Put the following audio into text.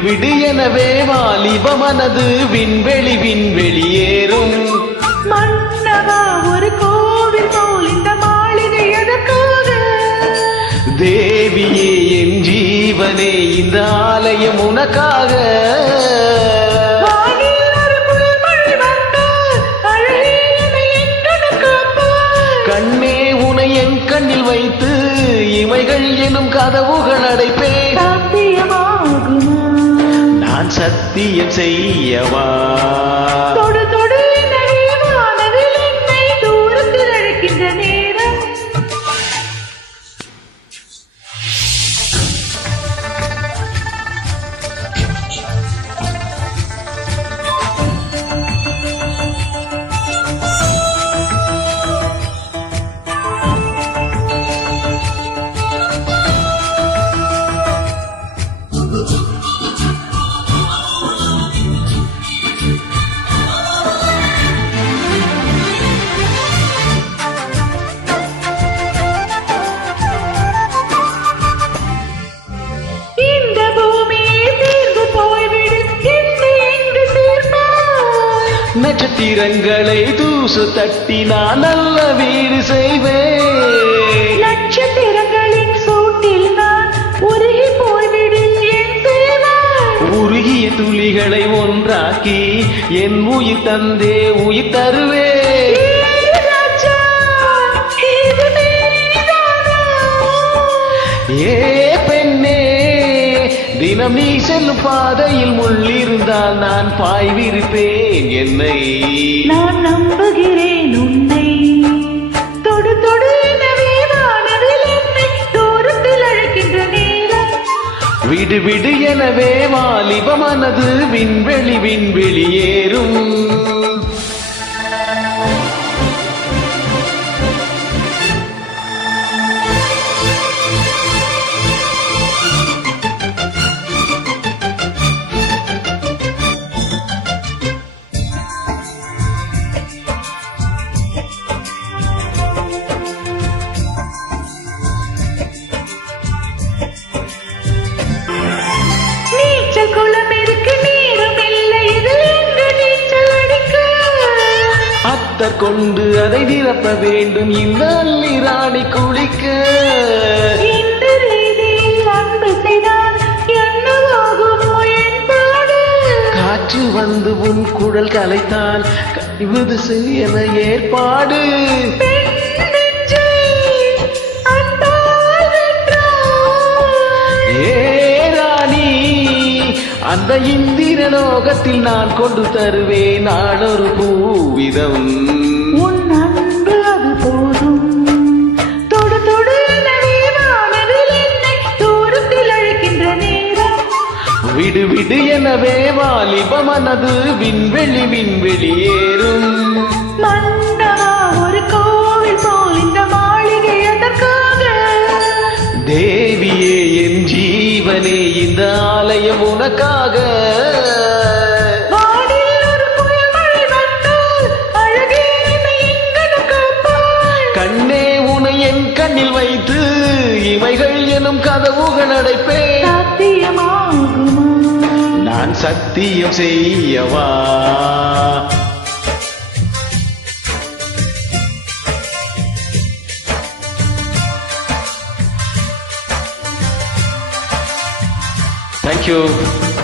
விடு எனவே வாலிப மனது விண்வெளி விண்வெளியேறும். மன்னவா ஒரு கோவில் போல் இந்த மாளிகை எதற்காக? தேவியே என் ஜீவனே இந்த ஆலயம் உனக்காக. கண்ணே உனை என் கண்ணில் வைத்து இமைகள் எனும் கதவுகள் அடைப்பேன். சத்தியம் செய்யவா. நட்சத்திரங்களை தூசு தட்டி நான் நல்ல வீடு செய்வேன். நட்சத்திரங்களின் சூட்டில் நான் உருகி போய்விடு என் சேவாய் உருகிய துளிகளை ஒன்றாக்கி என் உயிர் தந்தே உயிர் தருவே தினம் நீ செல்லும் பாதையில் முள்ளிருந்தால் நான் பாய்விருப்பேன் என்னை. நான் நம்புகிறேன் உன்னை. தொடு தொடு விடு விடு எனவே வாலிப மனது விண்வெளி விண்வெளியேறும் அத்தர் கொண்டு அதை நிரப்ப வேண்டும். இந்த ராணி குளிக்க இந்த காற்று வந்து உன் குழல் கலைத்தால் கைவது என ஏற்பாடு. பெண் நெஞ்சை இந்திர லோகத்தில் நான் கொண்டு தருவேன் நாளொரு பூவிதம் உன் அன்பு அது போதும் தொடு தொடு எனவே வானவில் என்னை தூரத்தில் அழைக்கின்ற நேரம் விடு விடு எனவே வாலிப மனது விண்வெளி விண்வெளியேறும் மன்னவா எங்கனம் காப்பாய். கண்ணே உனை என் கண்ணில் வைத்து இமைகள் எனும் கதவுகள் அடைப்பேன். நான் சத்தியம் செய்யவா? Thank you.